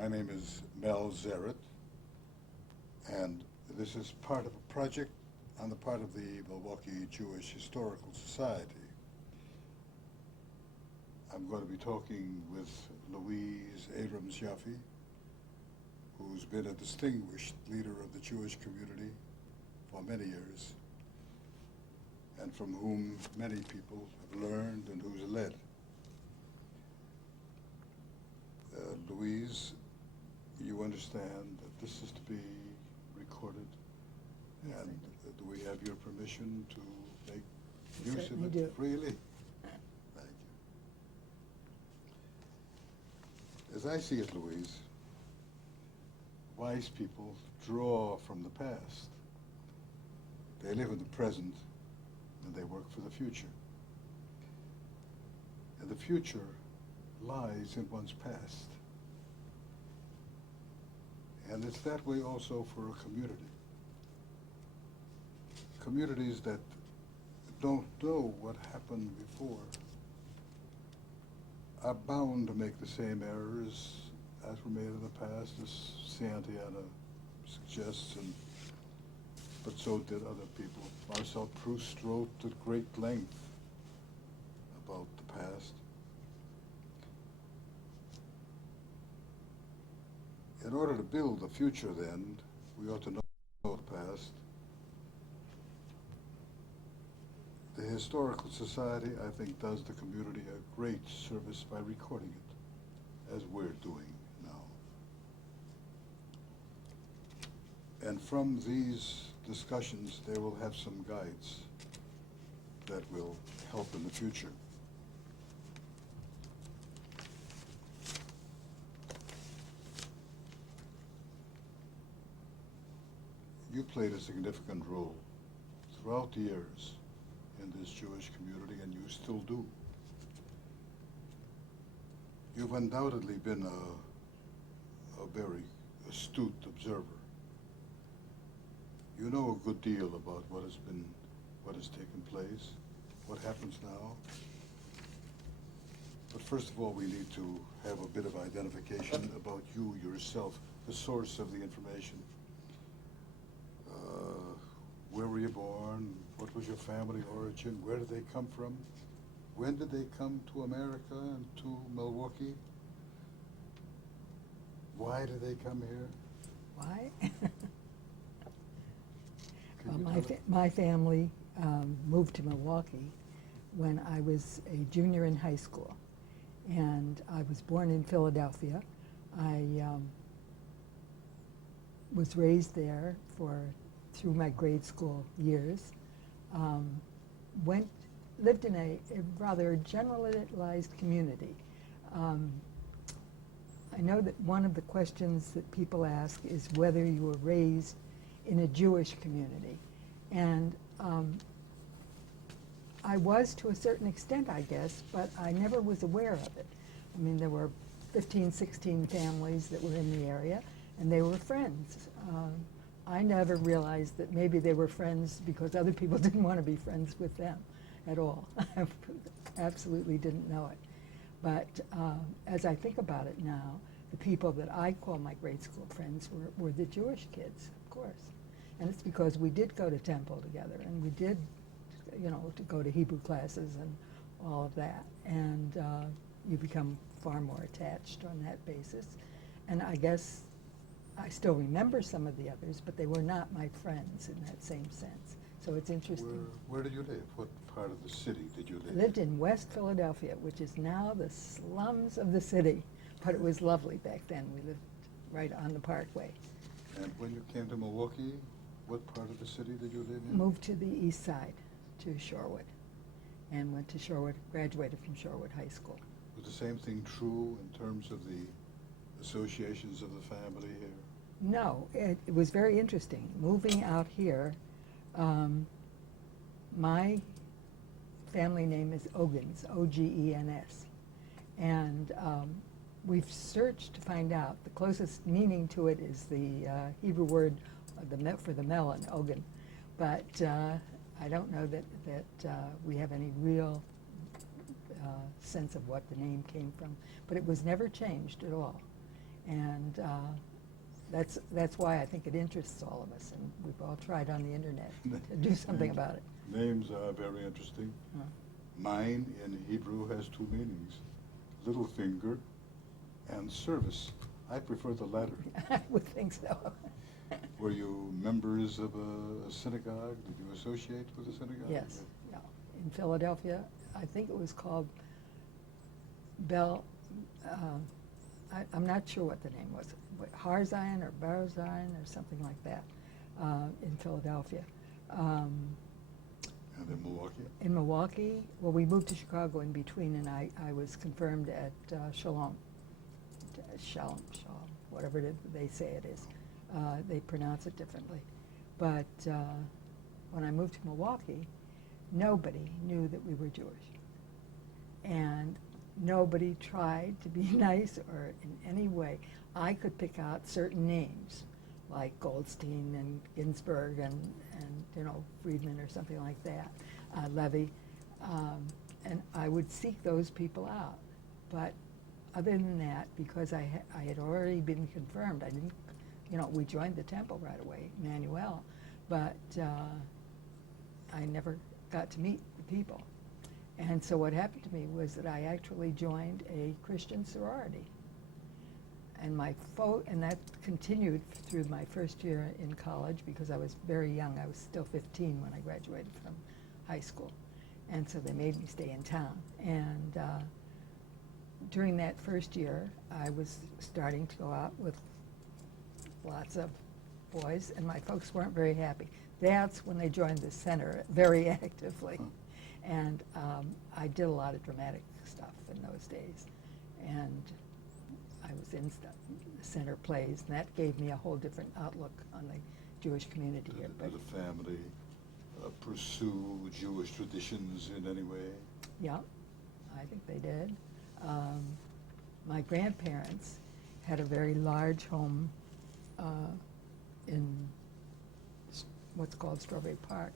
My name is Mel Zaret, and this is part of a project on the part of the Milwaukee Jewish Historical Society. I'm going to be talking with Louise Abrahams-Yaffe, who's been a distinguished leader of the Jewish community for many years, and from whom many people have learned and who's led. Louise, you understand that this is to be recorded, and do we have your permission to make use of it freely? Thank you. As I see it, Louise, wise people draw from the past. They live in the present, and they work for the future. And the future lies in one's past. And it's that way also for a community. Communities that don't know what happened before are bound to make the same errors as were made in the past, as Santayana suggests, but so did other people. Marcel Proust wrote at great length about the past. In order to build the future, then, we ought to know the past. The Historical Society, I think, does the community a great service by recording it, as we're doing now. And from these discussions, they will have some guides that will help in the future. You played a significant role throughout the years in this Jewish community, and you still do. You've undoubtedly been a very astute observer. You know a good deal about what has taken place, what happens now. But first of all, we need to have a bit of identification about you yourself, the source of the information. Where were you born? What was your family origin? Where did they come from? When did they come to America and to Milwaukee? Why did they come here? Why? Well, my family moved to Milwaukee when I was a junior in high school, and I was born in Philadelphia. I was raised there through my grade school years. Lived in a rather generalized community. I know that one of the questions that people ask is whether you were raised in a Jewish community. And I was to a certain extent, I guess, but I never was aware of it. I mean, there were 15, 16 families that were in the area, and they were friends. I never realized that maybe they were friends because other people didn't want to be friends with them at all. I absolutely didn't know it. But as I think about it now, the people that I call my grade school friends were the Jewish kids, of course. And it's because we did go to temple together, and we did, to go to Hebrew classes and all of that. And you become far more attached on that basis. And I guess I still remember some of the others, but they were not my friends in that same sense. So it's interesting. Where did you live? What part of the city did you live? Lived in West Philadelphia, which is now the slums of the city. But it was lovely back then. We lived right on the Parkway. And when you came to Milwaukee, what part of the city did you live in? Moved to the east side, to Shorewood, and went to Shorewood, graduated from Shorewood High School. Was the same thing true in terms of the associations of the family here? No, it was very interesting. Moving out here, my family name is Ogens, O-G-E-N-S. And we've searched to find out. The closest meaning to it is the Hebrew word for the melon, Ogen. But I don't know that we have any real sense of what the name came from. But it was never changed at all. And that's why I think it interests all of us, and we've all tried on the internet to do something about it. Names are very interesting. Huh. Mine in Hebrew has two meanings, little finger and service. I prefer the latter. I would think so. Were you members of a synagogue? Did you associate with a synagogue? Yes, yeah. In Philadelphia, I think it was called I'm not sure what the name was, Har Zion or Bar Zion or something like that, in Philadelphia. And in Milwaukee? In Milwaukee, well, we moved to Chicago in between, and I was confirmed at Shalom, whatever they say it is. They pronounce it differently. But when I moved to Milwaukee, nobody knew that we were Jewish. And nobody tried to be nice or in any way. I could pick out certain names, like Goldstein and Ginsburg and Friedman or something like that, Levy, and I would seek those people out. But other than that, because I had already been confirmed, I didn't, we joined the temple right away, Emmanuel, but I never got to meet the people. And so what happened to me was that I actually joined a Christian sorority. And and that continued through my first year in college because I was very young. I was still 15 when I graduated from high school. And so they made me stay in town. And during that first year, I was starting to go out with lots of boys, and my folks weren't very happy. That's when they joined the center very actively. And I did a lot of dramatic stuff in those days. And I was in the center plays, and that gave me a whole different outlook on the Jewish community here. Did the family pursue Jewish traditions in any way? Yeah, I think they did. My grandparents had a very large home in what's called Strawberry Park,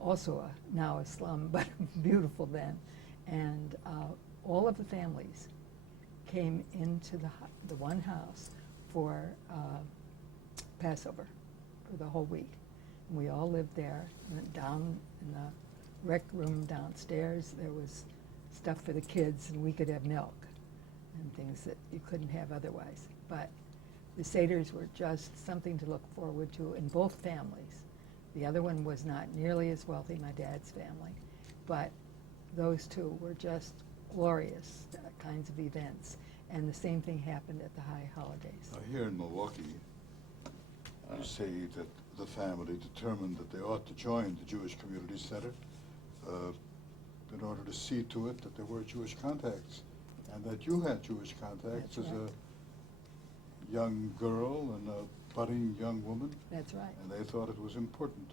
also now a slum, but beautiful then. And all of the families came into the one house for Passover for the whole week. And we all lived there. And down in the rec room downstairs, there was stuff for the kids, and we could have milk and things that you couldn't have otherwise. But the Seders were just something to look forward to in both families. The other one was not nearly as wealthy, my dad's family, but those two were just glorious kinds of events. And the same thing happened at the high holidays. Here in Milwaukee, you say that the family determined that they ought to join the Jewish Community Center in order to see to it that there were Jewish contacts, and that you had Jewish contacts. That's as right. a young girl and a budding young woman. That's right. And they thought it was important.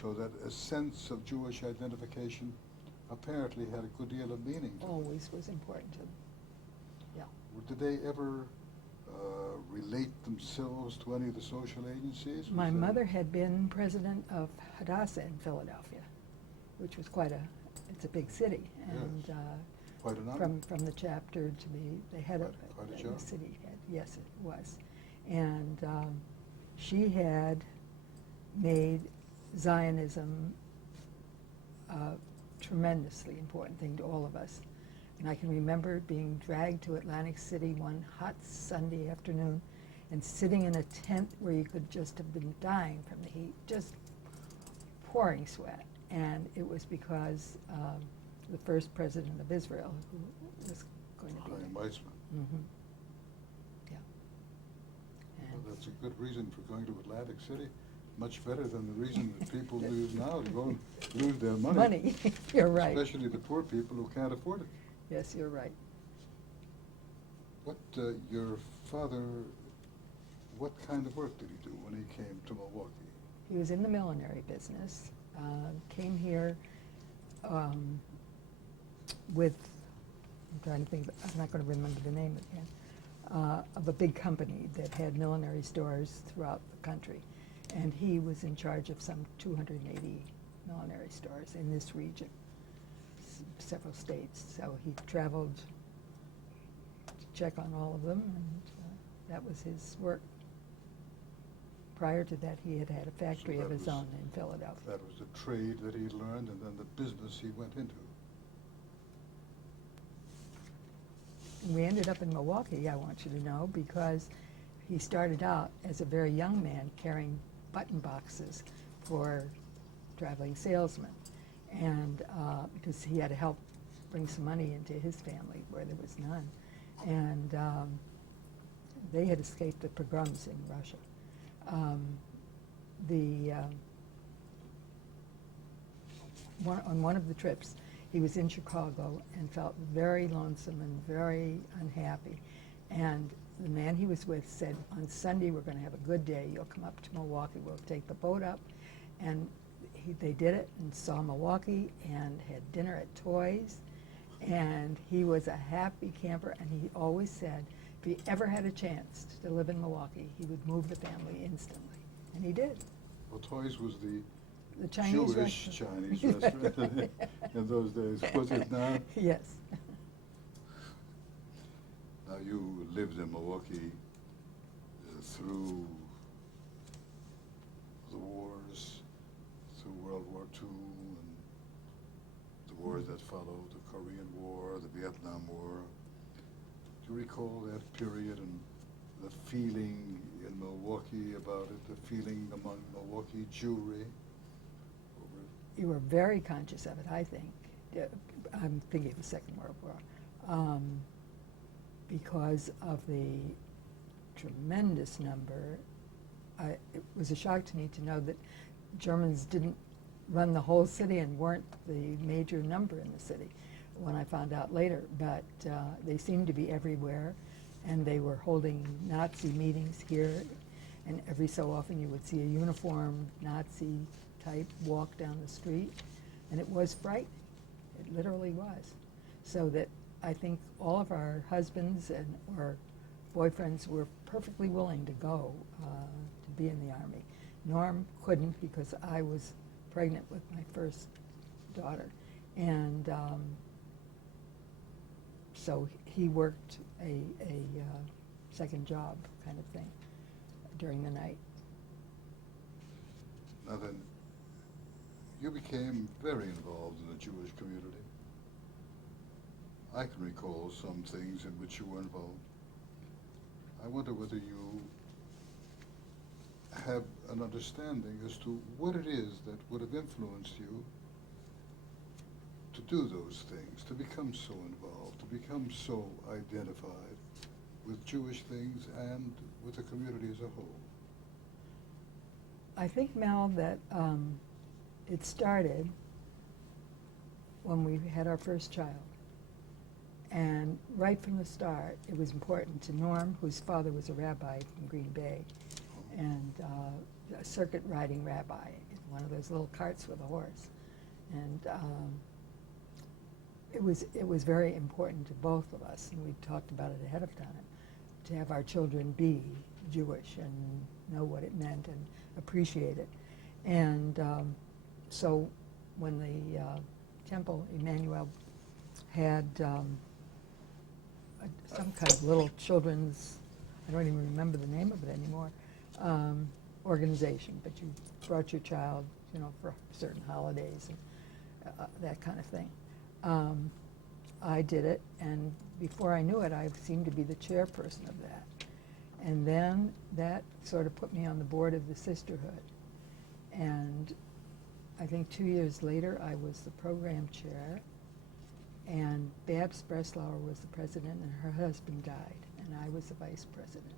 So that a sense of Jewish identification apparently had a good deal of meaning to them. Always was important to them. Yeah. Did they ever relate themselves to any of the social agencies? My mother had been president of Hadassah in Philadelphia, which was it's a big city. And quite an honor. From the chapter to the head of it, quite a the job. city head. Yes, it was. And she had made Zionism a tremendously important thing to all of us. And I can remember being dragged to Atlantic City one hot Sunday afternoon and sitting in a tent where you could just have been dying from the heat, just pouring sweat. And it was because the first president of Israel, who was going to be Chaim there. Weizmann. Mm-hmm. Yeah. Well, that's a good reason for going to Atlantic City. Much better than the reason that people use now to go and lose their money. Money, you're right. Especially the poor people who can't afford it. Yes, you're right. Your father, what kind of work did he do when he came to Milwaukee? He was in the millinery business, came here with, I'm trying to think, I'm not going to remember the name again, of a big company that had millinery stores throughout the country. And he was in charge of some 280 millinery stores in this region, several states. So he traveled to check on all of them, and That was his work. Prior to that, he had had a factory of his own in Philadelphia. That was the trade that he learned, and then the business he went into. We ended up in Milwaukee, I want you to know, because he started out as a very young man carrying button boxes for traveling salesmen. And because he had to help bring some money into his family where there was none. And they had escaped the pogroms in Russia. On one of the trips, he was in Chicago and felt very lonesome and very unhappy. And the man he was with said, on Sunday we're going to have a good day. You'll come up to Milwaukee. We'll take the boat up. And they did it and saw Milwaukee and had dinner at Toys. And he was a happy camper. And he always said if he ever had a chance to live in Milwaukee, he would move the family instantly. And he did. Well, Toys was the Chinese Jewish restaurant. Chinese restaurant in those days. Was it not? Yes. Now, you lived in Milwaukee through the wars, through World War II and the wars that followed, the Korean War, the Vietnam War. Do you recall that period and the feeling in Milwaukee about it, the feeling among Milwaukee Jewry? You were very conscious of it, I think. I'm thinking of the Second World War. Because of the tremendous number, it was a shock to me to know that Germans didn't run the whole city and weren't the major number in the city when I found out later. But they seemed to be everywhere, and they were holding Nazi meetings here, and every so often you would see a uniformed Nazi type walk down the street, and it was frightening. It literally was. So that I think all of our husbands and or boyfriends were perfectly willing to go to be in the Army. Norm couldn't because I was pregnant with my first daughter, and so he worked a second job kind of thing during the night. Now then, you became very involved in the Jewish community. I can recall some things in which you were involved. I wonder whether you have an understanding as to what it is that would have influenced you to do those things, to become so involved, to become so identified with Jewish things and with the community as a whole. I think, Mel, that it started when we had our first child. And right from the start, it was important to Norm, whose father was a rabbi from Green Bay, and a circuit riding rabbi in one of those little carts with a horse. And it was very important to both of us, and we talked about it ahead of time, to have our children be Jewish and know what it meant and appreciate it. And so when the temple, Emmanuel, had some kind of little children's, I don't even remember the name of it anymore, organization, but you brought your child, you know, for certain holidays and that kind of thing. I did it, and before I knew it, I seemed to be the chairperson of that. And then that sort of put me on the board of the sisterhood. And I think 2 years later, I was the program chair, and Babs Breslauer was the president, and her husband died, and I was the vice president.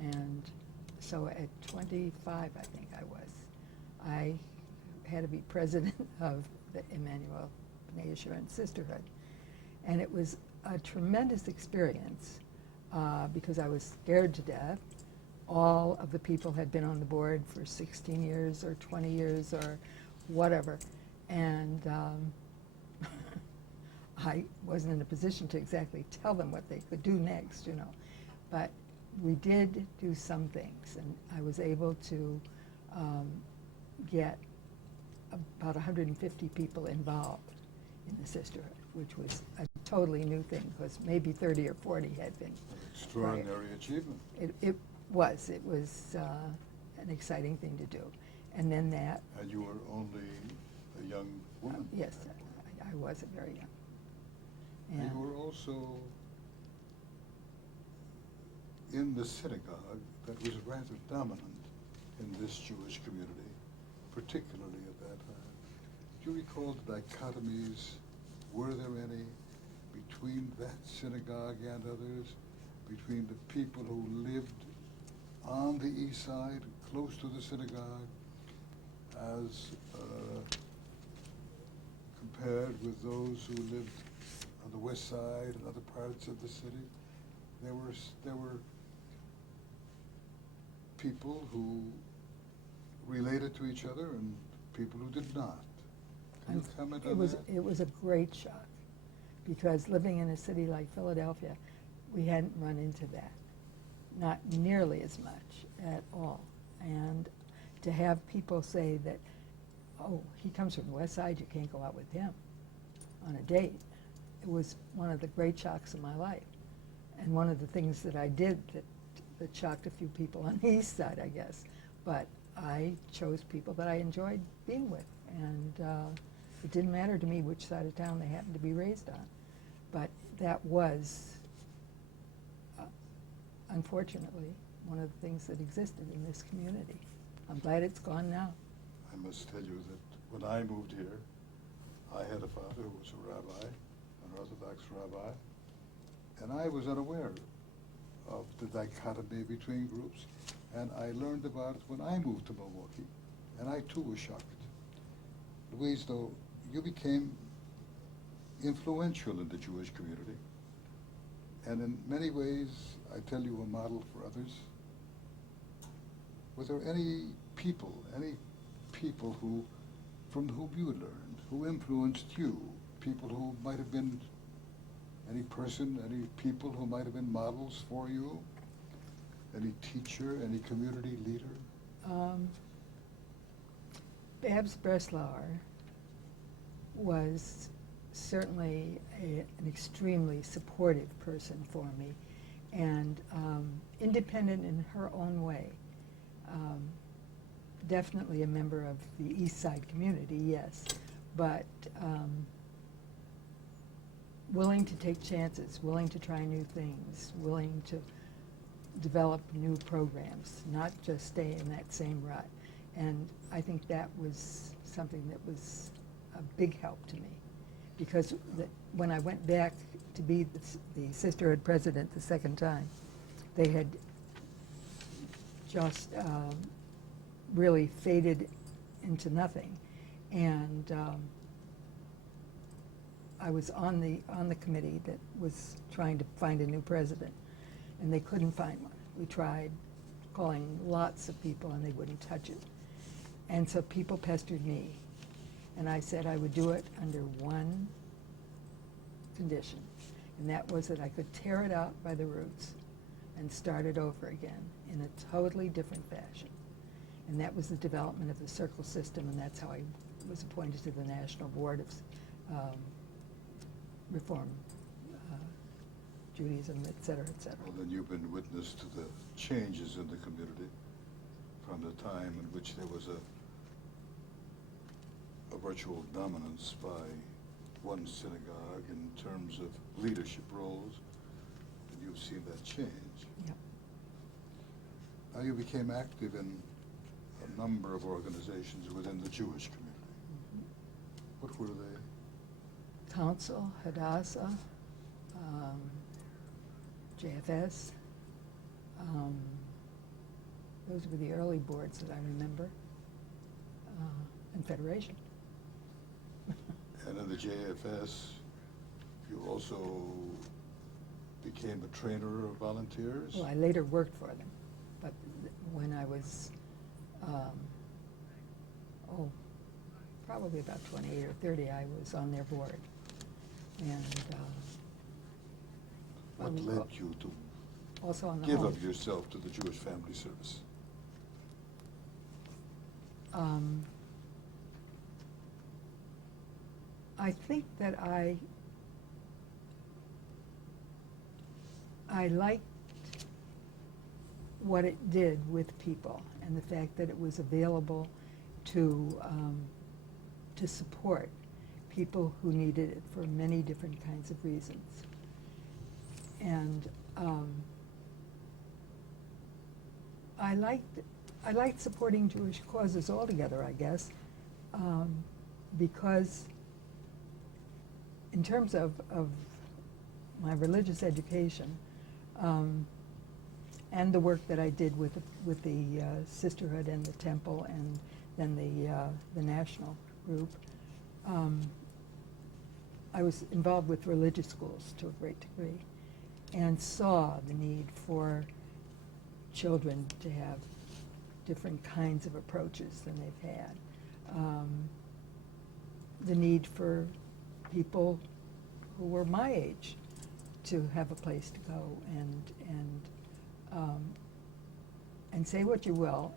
And so at 25, I think I had to be president of the Emmanuel B'nai Yeshua and Sisterhood. And it was a tremendous experience because I was scared to death. All of the people had been on the board for 16 years or 20 years or whatever. And I wasn't in a position to exactly tell them what they could do next, you know. But we did do some things, and I was able to get about 150 people involved in the sisterhood, which was a totally new thing, because maybe 30 or 40 had been. Extraordinary achievement. It was an exciting thing to do. And then that. And you were only a young woman. Yes, I wasn't very young. And you were also in the synagogue that was rather dominant in this Jewish community, particularly at that time. Do you recall the dichotomies? Were there any between that synagogue and others, between the people who lived on the east side, close to the synagogue, as compared with those who lived on the west side and other parts of the city? There were people who related to each other and people who did not. Can you comment on that? It was a great shock, because living in a city like Philadelphia, we hadn't run into that, not nearly as much at all. And to have people say that, oh, he comes from the west side, you can't go out with him on a date, it was one of the great shocks of my life. And one of the things that I did that shocked a few people on the east side, I guess. But I chose people that I enjoyed being with. And it didn't matter to me which side of town they happened to be raised on. But that was, unfortunately, one of the things that existed in this community. I'm glad it's gone now. I must tell you that when I moved here, I had a father who was a rabbi, an Orthodox rabbi, and I was unaware of the dichotomy between groups, and I learned about it when I moved to Milwaukee, and I too was shocked. Louise, though, you became influential in the Jewish community, and in many ways, I tell you, a model for others. Were there any people who, from whom you learned, who influenced you, people who might have been, any people who might have been models for you? Any teacher, any community leader? Babs Breslauer was certainly an extremely supportive person for me, and independent in her own way. Definitely a member of the East Side community, yes, but willing to take chances, willing to try new things, willing to develop new programs, not just stay in that same rut. And I think that was something that was a big help to me, because when I went back to be the sisterhood president the second time, they had just really faded into nothing. And I was on the committee that was trying to find a new president, and they couldn't find one. We tried calling lots of people, and they wouldn't touch it. And so people pestered me, and I said I would do it under one condition, and that was that I could tear it out by the roots and start it over again in a totally different fashion. And that was the development of the circle system, and that's how I was appointed to the National Board of Reform, Judaism, et cetera, et cetera. Well, then you've been witness to the changes in the community from the time in which there was a virtual dominance by one synagogue in terms of leadership roles, and you've seen that change. Yep. Now you became active in a number of organizations within the Jewish community. Mm-hmm. What were they? Council, Hadassah, JFS. Those were the early boards that I remember, and Federation. And in the JFS, you also became a trainer of volunteers? Well, I later worked for them, but when I was, probably about 28 or 30, I was on their board. And what led you to also on the give home. of yourself to the Jewish Family Service? I think that I I liked what it did with people and the fact that it was available to support people who needed it for many different kinds of reasons. And I liked supporting Jewish causes altogether, I guess, because in terms of my religious education and the work that I did with the sisterhood and the temple and then the national group, I was involved with religious schools to a great degree and saw the need for children to have different kinds of approaches than they've had. The need for people who were my age to have a place to go and say what you will,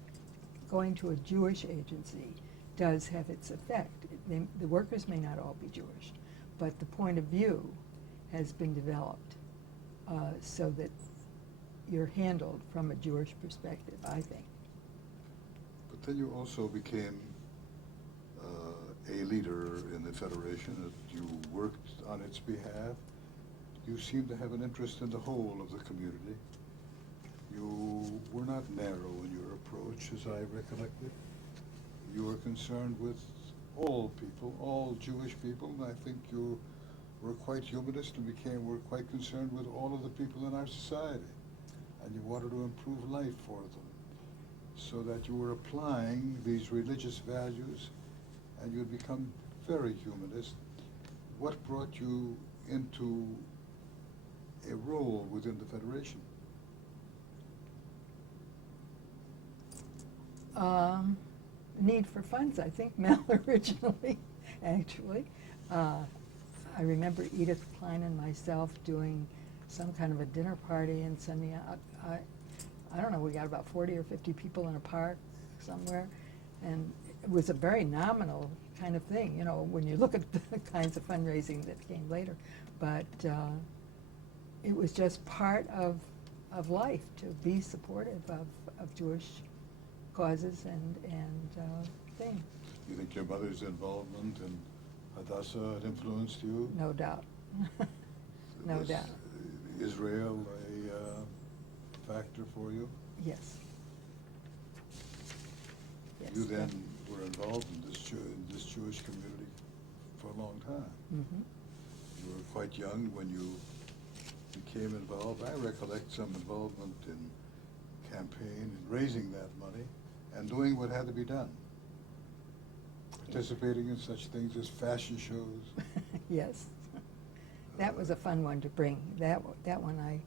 going to a Jewish agency does have its effect. The workers may not all be Jewish, but the point of view has been developed so that you're handled from a Jewish perspective, I think. But then you also became a leader in the Federation. You worked on its behalf. You seem to have an interest in the whole of the community. You were not narrow in your approach, as I recollect it. You were concerned with all people, all Jewish people, and I think you were quite humanist and were quite concerned with all of the people in our society. And you wanted to improve life for them, so that you were applying these religious values and you'd become very humanist. What brought you into a role within the Federation? Need for funds, I think, Mel, originally, actually. I remember Edith Klein and myself doing some kind of a dinner party and sending out, I don't know, we got about 40 or 50 people in a park somewhere, and it was a very nominal kind of thing, you know, when you look at the kinds of fundraising that came later. But it was just part of life to be supportive of Jewish causes and things. You think your mother's involvement in Hadassah had influenced you? No doubt. No Was doubt. Israel a factor for you? Yes. Yes. You then were involved in this Jewish community for a long time. Mm-hmm. You were quite young when you became involved. I recollect some involvement in campaign and raising that money and doing what had to be done. Participating in such things as fashion shows. Yes. That was a fun one to bring. That one I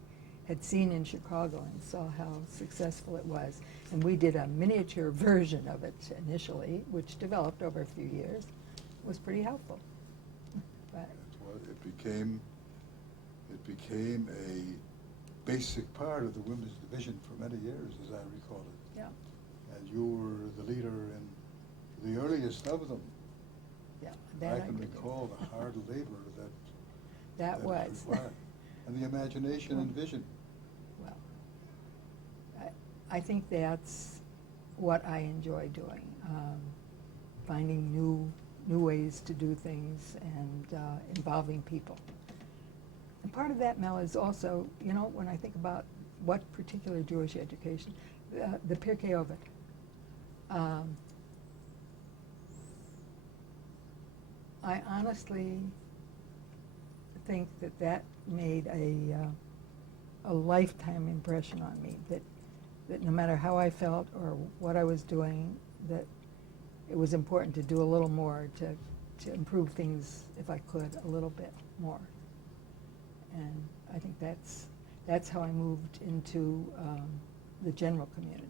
had seen in Chicago and saw how successful it was. And we did a miniature version of it initially, which developed over a few years. It was pretty helpful. But it became a basic part of the women's division for many years, as I recall it. yeah, And you were the leader in the earliest of them. yeah. I That can did. recall the hard labor That was. required, and the imagination and vision. Well, I think that's what I enjoy doing, finding new ways to do things and involving people. And part of that, Mel, is also, you know, when I think about what particular Jewish education, the Pirkei Ovid. I honestly think that made a lifetime impression on me, that no matter how I felt or what I was doing, that it was important to do a little more to improve things, if I could, a little bit more. And I think that's how I moved into the general community,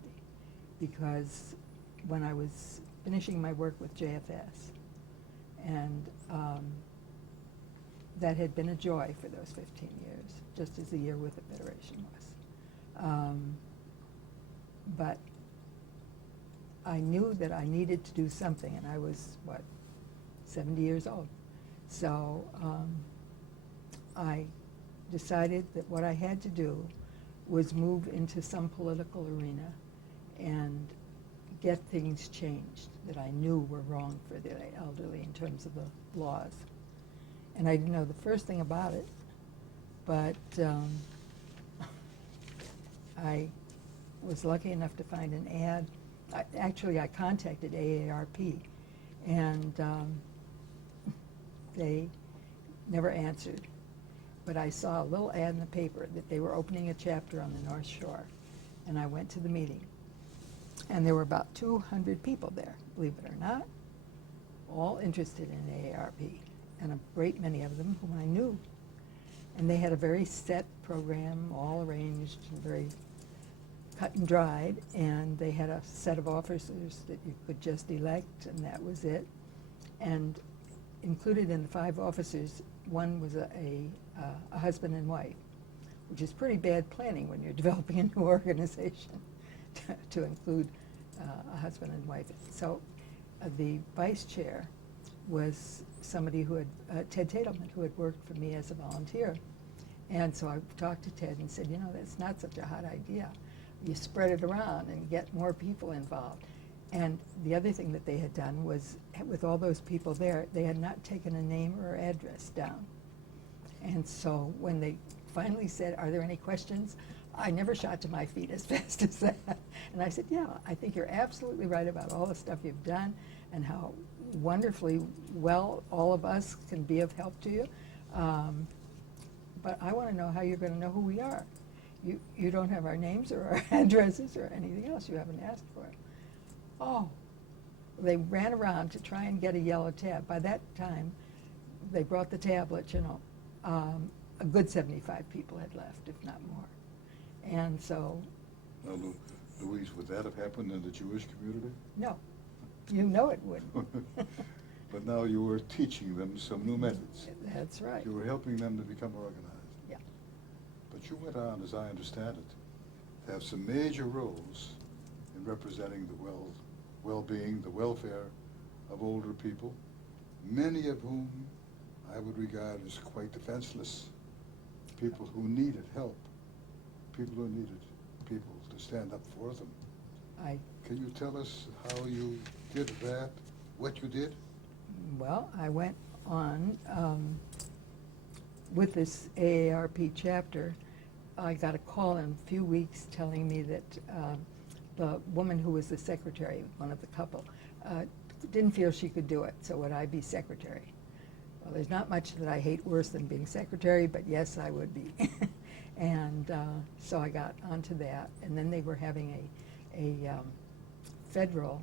because when I was finishing my work with JFS, and that had been a joy for those 15 years, just as the year with the Federation was. But I knew that I needed to do something, and I was, 70 years old. So I decided that what I had to do was move into some political arena and get things changed that I knew were wrong for the elderly in terms of the laws. And I didn't know the first thing about it, but I was lucky enough to find an ad. Actually, I contacted AARP, and they never answered. But I saw a little ad in the paper that they were opening a chapter on the North Shore, and I went to the meeting. And there were about 200 people there, believe it or not, all interested in AARP, and a great many of them whom I knew. And they had a very set program, all arranged and very cut and dried, and they had a set of officers that you could just elect, and that was it. And included in the 5 officers, one was a husband and wife, which is pretty bad planning when you're developing a new organization to include a husband and wife. So the vice chair was somebody who had, Ted Tatelman, who had worked for me as a volunteer. And so I talked to Ted and said, you know, that's not such a hot idea. You spread it around and get more people involved. And the other thing that they had done was, with all those people there, they had not taken a name or address down. And so when they finally said, are there any questions? I never shot to my feet as fast as that. And I said, yeah, I think you're absolutely right about all the stuff you've done and how wonderfully well all of us can be of help to you. But I want to know how you're going to know who we are. You don't have our names or our addresses or anything else. You haven't asked for it. Oh, they ran around to try and get a yellow tab. By that time, they brought the tablet, you know. A good 75 people had left, if not more. And so... Now, Louise, would that have happened in the Jewish community? No. You know it wouldn't. But now you were teaching them some new methods. That's right. You were helping them to become organized. Yeah. But you went on, as I understand it, to have some major roles in representing the well-being, the welfare of older people, many of whom I would regard as quite defenseless, people who needed help, people who needed people to stand up for them. Can you tell us how you did that, what you did? Well, I went on with this AARP chapter. I got a call in a few weeks telling me that the woman who was the secretary, one of the couple, didn't feel she could do it, so would I be secretary? Well, there's not much that I hate worse than being secretary, but yes, I would be. And so I got onto that, and then they were having a federal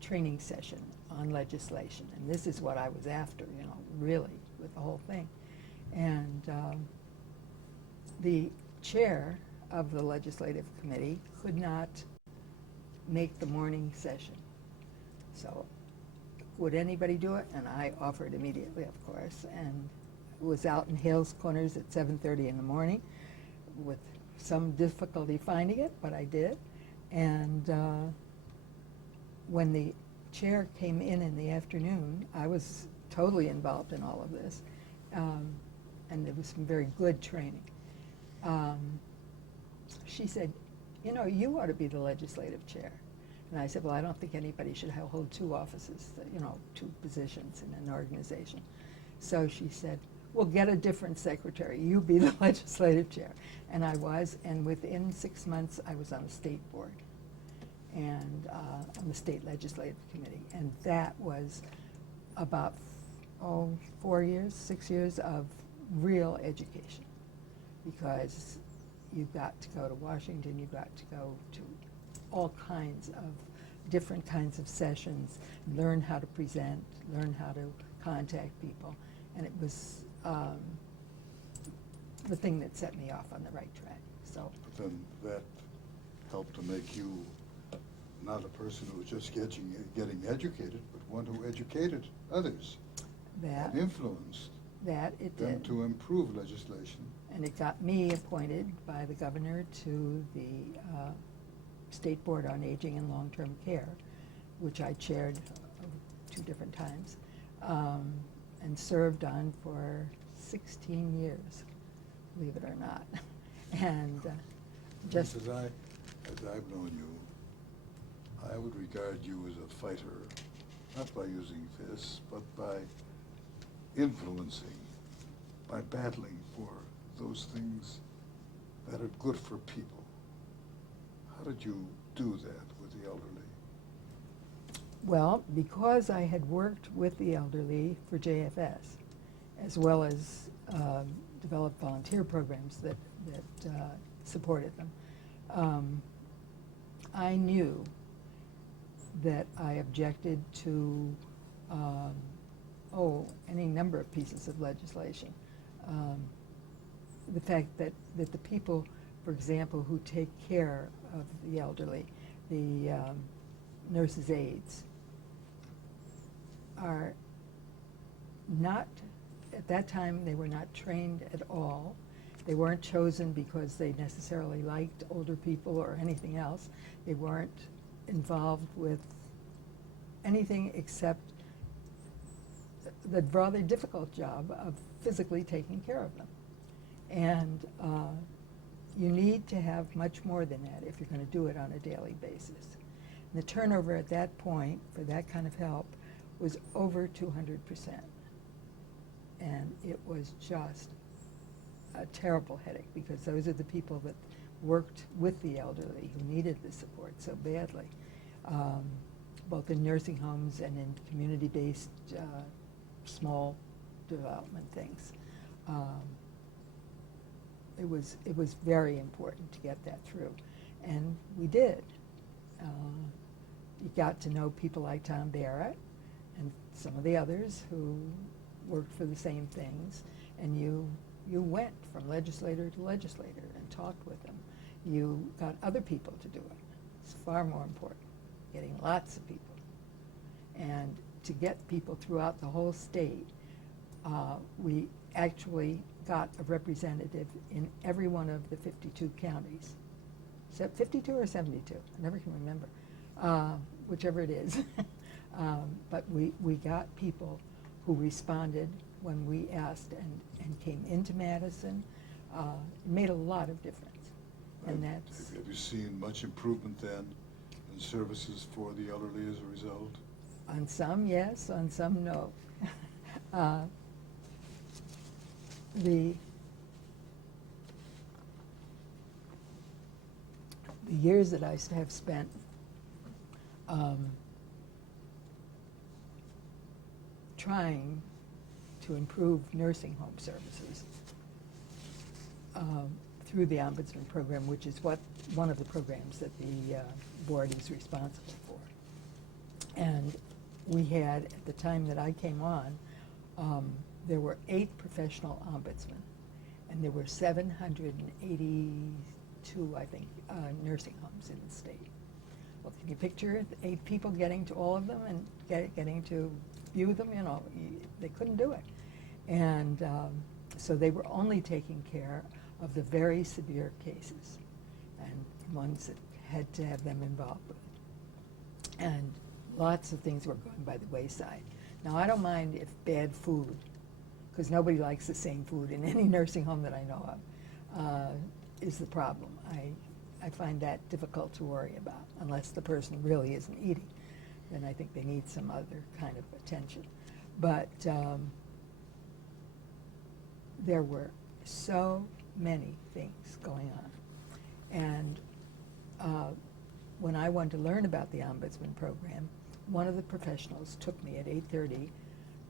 training session on legislation, and this is what I was after, you know, really, with the whole thing. And the chair of the legislative committee could not make the morning session. So would anybody do it? And I offered immediately, of course, and was out in Hales Corners at 7:30 in the morning with some difficulty finding it, but I did. And when the chair came in the afternoon, I was totally involved in all of this, and there was some very good training. She said, you know, you ought to be the legislative chair. And I said, well, I don't think anybody should hold 2 offices, you know, 2 positions in an organization. So she said, well, get a different secretary. You be the legislative chair. And I was, and within 6 months, I was on the state board and on the state legislative committee. And that was about, 6 years of real education, because you got to go to Washington, you got to go to all kinds of different kinds of sessions, learn how to present, learn how to contact people, and it was the thing that set me off on the right track. So. But then that helped to make you not a person who was just getting educated, but one who educated others. That. And influenced that it them did. to improve legislation. And it got me appointed by the governor to the State Board on Aging and Long-Term Care, which I chaired 2 different times, and served on for 16 years. believe it or not. And just As I've known you, I would regard you as a fighter, not by using fists, but by influencing, by battling for those things that are good for people. How did you do that with the elderly? well, because I had worked with the elderly for JFS, as well as developed volunteer programs that supported them, I knew that I objected to any number of pieces of legislation. The fact that the people, for example, who take care of the elderly, the nurses' aides, are not, at that time, they were not trained at all. They weren't chosen because they necessarily liked older people or anything else. They weren't involved with anything except the rather difficult job of physically taking care of them. And you need to have much more than that if you're going to do it on a daily basis. And the turnover at that point for that kind of help was over 200%. And it was just a terrible headache because those are the people that worked with the elderly who needed the support so badly, both in nursing homes and in community-based small development things. It was very important to get that through, and we did. You got to know people like Tom Barrett and some of the others who worked for the same things, and you went from legislator to legislator and talked with them. You got other people to do it. It's far more important, getting lots of people. And to get people throughout the whole state, we actually got a representative in every one of the 52 counties. 52 or 72? I never can remember, whichever it is. But we got people who responded when we asked and came into Madison. It made a lot of difference. And that's, have you seen much improvement then in services for the elderly as a result? on some, yes, on some, no. The years that I have spent trying to improve nursing home services through the Ombudsman Program, which is one of the programs that the board is responsible for. And we had, at the time that I came on, there were 8 professional ombudsmen, and there were 782, I think, nursing homes in the state. Well, can you picture it? 8 people getting to all of them and getting to view them? You know, they couldn't do it. And so they were only taking care of the very severe cases and ones that had to have them involved with it. And lots of things were going by the wayside. Now, I don't mind if bad food, because nobody likes the same food in any nursing home that I know of, is the problem. I find that difficult to worry about, unless the person really isn't eating. Then I think they need some other kind of attention. But there were so many things going on. And when I wanted to learn about the Ombudsman Program, one of the professionals took me at 8:30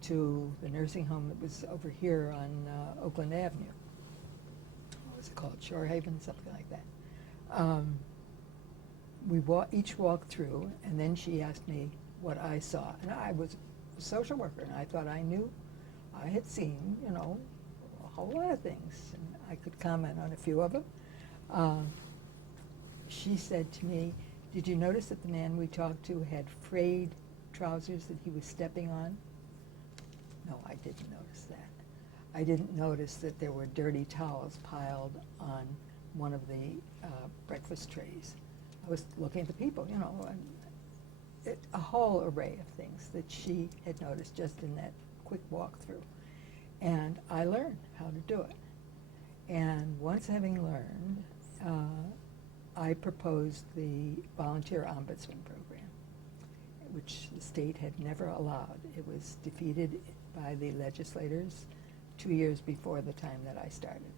to the nursing home that was over here on Oakland Avenue. What was it called? Shorehaven, something like that. We each walked through, and then she asked me what I saw. And I was a social worker, and I thought I knew. I had seen, you know, a whole lot of things, and I could comment on a few of them. She said to me, "Did you notice that the man we talked to had frayed trousers that he was stepping on?" No, I didn't notice that. I didn't notice that there were dirty towels piled on one of the breakfast trays. I was looking at the people, you know, and a whole array of things that she had noticed just in that quick walkthrough. And I learned how to do it. And once having learned, I proposed the Volunteer Ombudsman Program, which the state had never allowed. It was defeated by the legislators 2 years before the time that I started.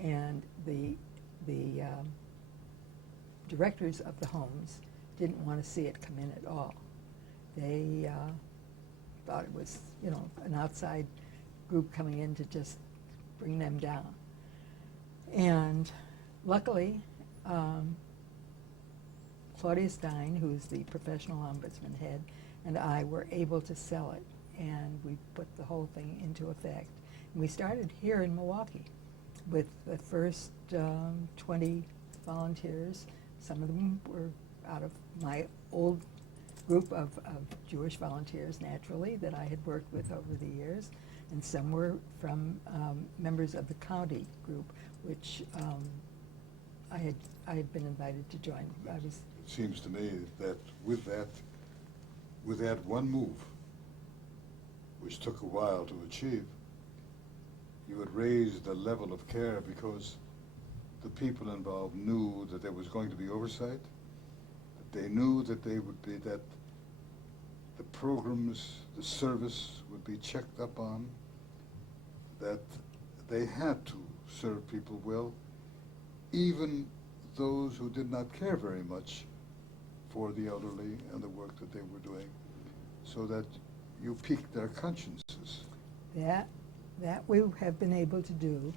And the directors of the homes didn't want to see it come in at all. They thought it was, you know, an outside group coming in to just bring them down. And luckily, Claudia Stein, who's the professional ombudsman head, and I were able to sell it, and we put the whole thing into effect. And we started here in Milwaukee with the first 20 volunteers. Some of them were out of my old group of Jewish volunteers, naturally, that I had worked with over the years, and some were from members of the county group, which I had been invited to join. It seems to me that with that one move, which took a while to achieve, you had raised the level of care because the people involved knew that there was going to be oversight, that they knew that they would be, that the programs, the service would be checked up on, that they had to serve people well, even those who did not care very much for the elderly and the work that they were doing, so that you piqued their consciences. That we have been able to do,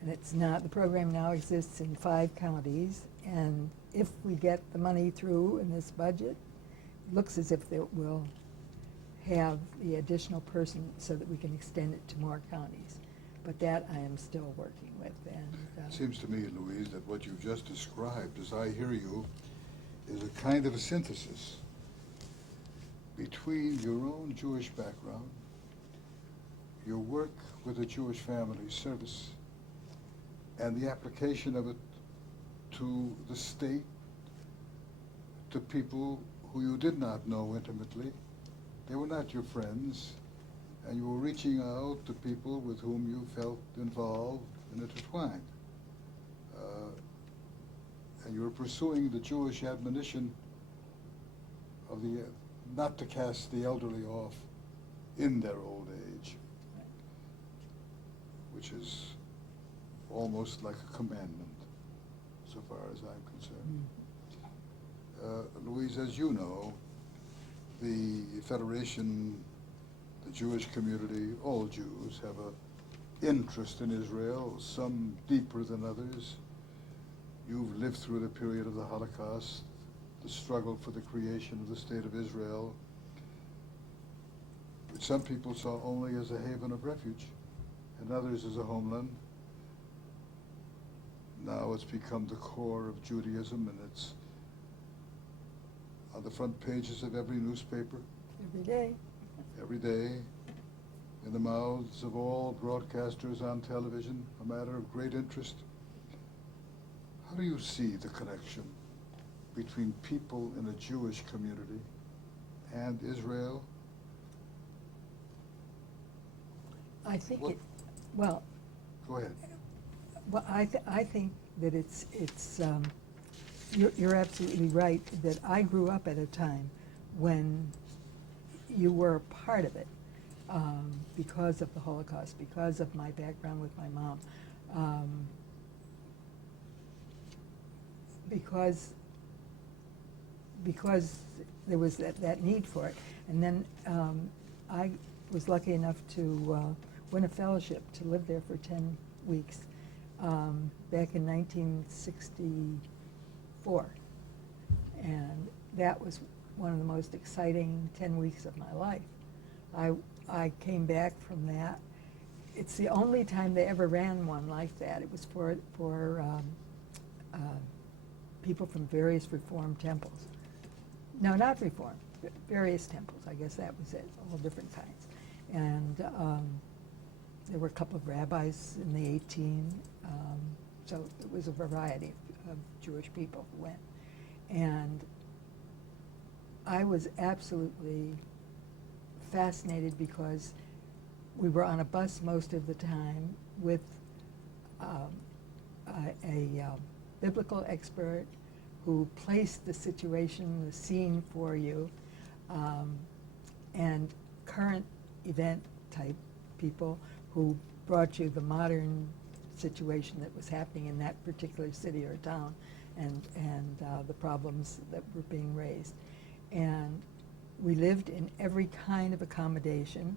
and it's not, the program now exists in 5 counties, and if we get the money through in this budget, it looks as if it will have the additional person so that we can extend it to more counties. But that I am still working with. And it seems to me, Louise, that what you've just described, as I hear you, is a kind of a synthesis between your own Jewish background, your work with the Jewish Family Service, and the application of it to the state, to people who you did not know intimately. They were not your friends, and you were reaching out to people with whom you felt involved and intertwined. And you were pursuing the Jewish admonition of the not to cast the elderly off in their old age, which is almost like a commandment, so far as I'm concerned. Louise, as you know, the Federation, the Jewish community, all Jews have an interest in Israel, some deeper than others. You've lived through the period of the Holocaust, the struggle for the creation of the State of Israel, which some people saw only as a haven of refuge, and others as a homeland. Now it's become the core of Judaism, and it's on the front pages of every newspaper. Every day, in the mouths of all broadcasters on television, a matter of great interest. How do you see the connection between people in a Jewish community and Israel? I think What? Well, Go ahead. well, I think that it's you're absolutely right that I grew up at a time when you were a part of it because of the Holocaust, because of my background with my mom, because there was that need for it. And then I was lucky enough to win a fellowship to live there for 10 weeks back in 1964. And that was one of the most exciting 10 weeks of my life. I came back from that. It's the only time they ever ran one like that. It was for people from various Reformed temples. No, not Reformed, various temples. I guess that was it, all different kinds. And there were a couple of rabbis in the 18, so it was a variety of Jewish people who went. And I was absolutely fascinated because we were on a bus most of the time with a biblical expert who placed the situation, the scene for you, and current event type people who brought you the modern situation that was happening in that particular city or town, and the problems that were being raised. And we lived in every kind of accommodation,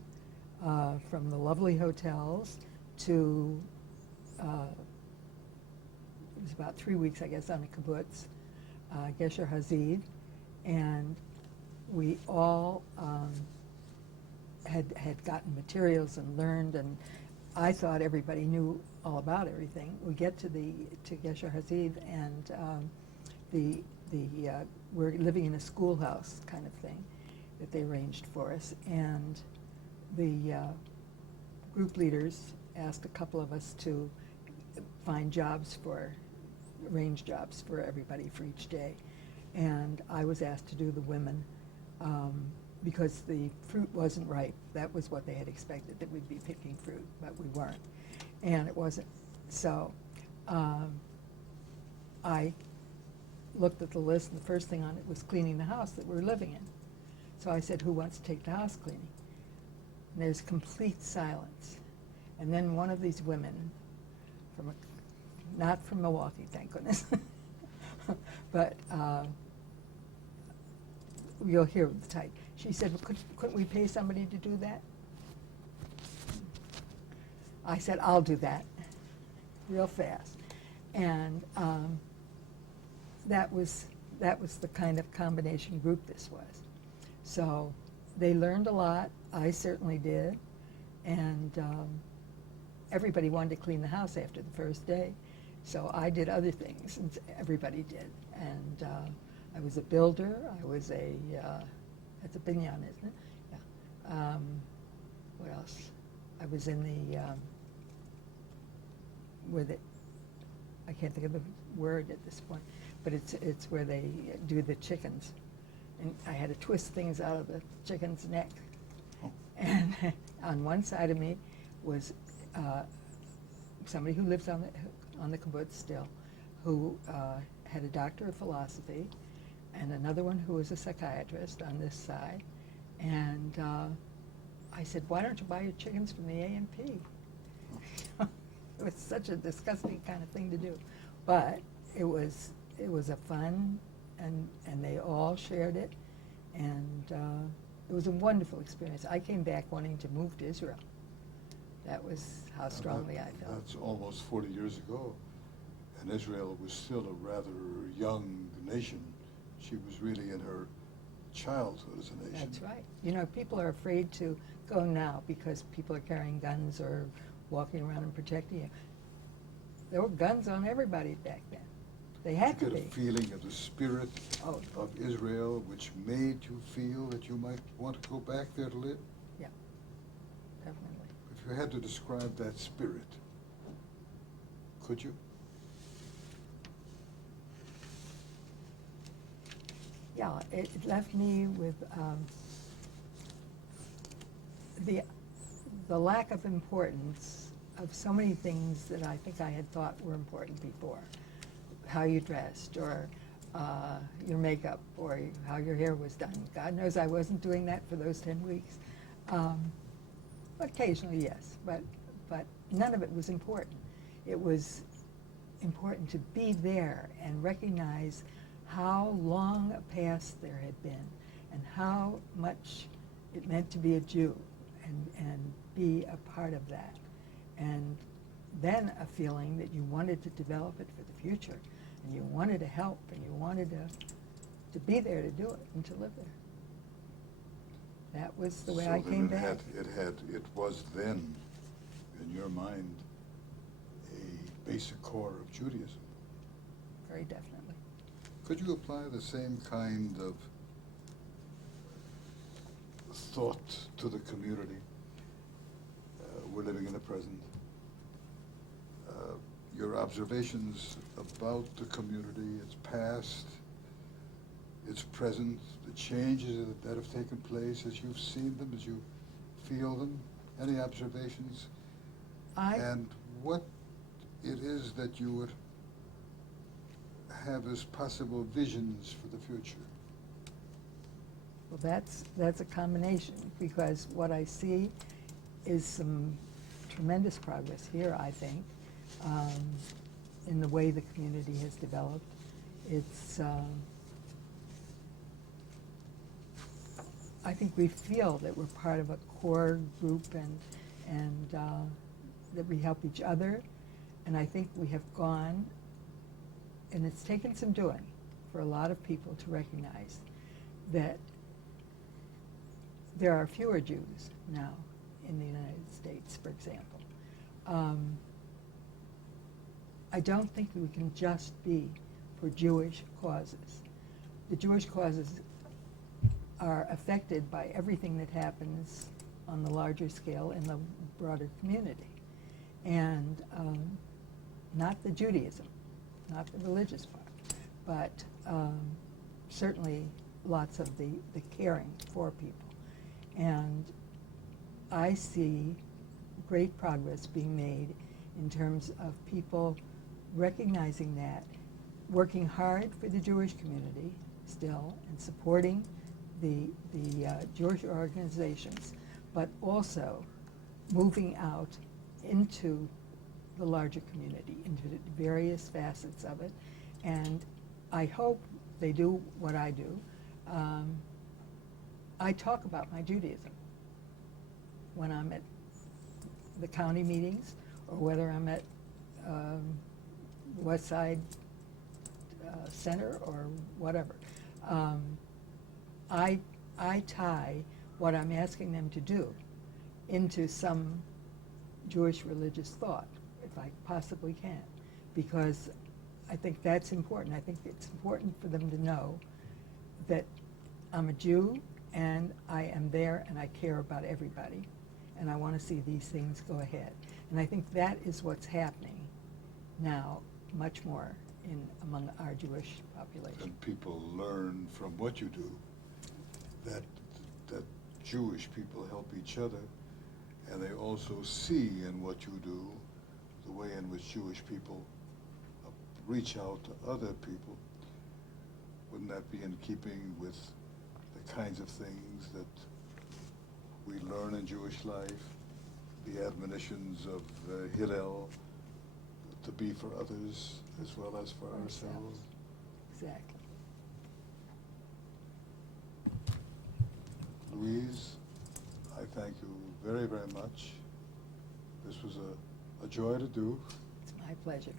from the lovely hotels to, it was about 3 weeks, I guess, on a kibbutz, Gesher Hazid, and we all had gotten materials and learned, and I thought everybody knew all about everything. We get to Gesher Hazid, and we're living in a schoolhouse kind of thing that they arranged for us, and the group leaders asked a couple of us to find arrange jobs for everybody for each day, and I was asked to do the women, because the fruit wasn't ripe. That was what they had expected, that we'd be picking fruit, but we weren't, and it wasn't. So I looked at the list, and the first thing on it was cleaning the house that we were living in. So I said, who wants to take the house cleaning? And there's complete silence. And then one of these women, not from Milwaukee, thank goodness, but you'll hear the type. She said, well, couldn't we pay somebody to do that? I said, I'll do that, real fast. And that was the kind of combination group this was. So they learned a lot. I certainly did. And everybody wanted to clean the house after the first day. So I did other things, and everybody did. And I was a builder. I was it's a binyan, isn't it? Yeah. What else? I was in the, I can't think of the word at this point, but it's where they do the chickens. And I had to twist things out of the chicken's neck. Oh. And on one side of me was somebody who lives on the kibbutz still, who had a doctor of philosophy, and another one who was a psychiatrist on this side. And I said, why don't you buy your chickens from the A&P? It was such a disgusting kind of thing to do. But it was a fun, and they all shared it, and it was a wonderful experience. I came back wanting to move to Israel. That was how strongly I felt. That's almost 40 years ago, and Israel was still a rather young nation. She was really in her childhood as a nation. That's right. You know, people are afraid to go now because people are carrying guns or walking around and protecting you. There were guns on everybody back then. They had to be. Did you get a feeling of the spirit of Israel which made you feel that you might want to go back there to live? Yeah, definitely. If you had to describe that spirit, could you? Yeah, it left me with the lack of importance of so many things that I think I had thought were important before. How you dressed, or your makeup, or how your hair was done. God knows I wasn't doing that for those 10 weeks. Occasionally, yes, but none of it was important. It was important to be there and recognize how long a past there had been, and how much it meant to be a Jew, and be a part of that. And then a feeling that you wanted to develop it for the future, and you wanted to help, and you wanted to be there to do it and to live there. That was the way I came back. It was then, in your mind, a basic core of Judaism. Very definitely. Could you apply the same kind of thought to the community? We're living in the present. Your observations about the community, its past, its present, the changes that have taken place as you've seen them, as you feel them, any observations? And what it is that you would have as possible visions for the future? Well, that's a combination, because what I see is some tremendous progress here, I think, in the way the community has developed. It's, I think we feel that we're part of a core group and that we help each other. And I think we have gone, and it's taken some doing for a lot of people to recognize that there are fewer Jews now in the United States, for example. I don't think we can just be for Jewish causes. The Jewish causes are affected by everything that happens on the larger scale in the broader community. And not the Judaism, not the religious part, but certainly lots of the caring for people. And I see great progress being made in terms of people recognizing that, working hard for the Jewish community still, and supporting the Jewish organizations, but also moving out into the larger community, into the various facets of it. And I hope they do what I do. I talk about my Judaism when I'm at the county meetings, or whether I'm at West Side Center or whatever. I tie what I'm asking them to do into some Jewish religious thought, if I possibly can, because I think that's important. I think it's important for them to know that I'm a Jew and I am there and I care about everybody, and I want to see these things go ahead. And I think that is what's happening now much more among our Jewish population. And people learn from what you do that Jewish people help each other, and they also see in what you do the way in which Jewish people reach out to other people. Wouldn't that be in keeping with the kinds of things that we learn in Jewish life, the admonitions of Hillel, to be for others as well as for ourselves? Exactly. Louise, I thank you very, very much. This was a joy to do. It's my pleasure.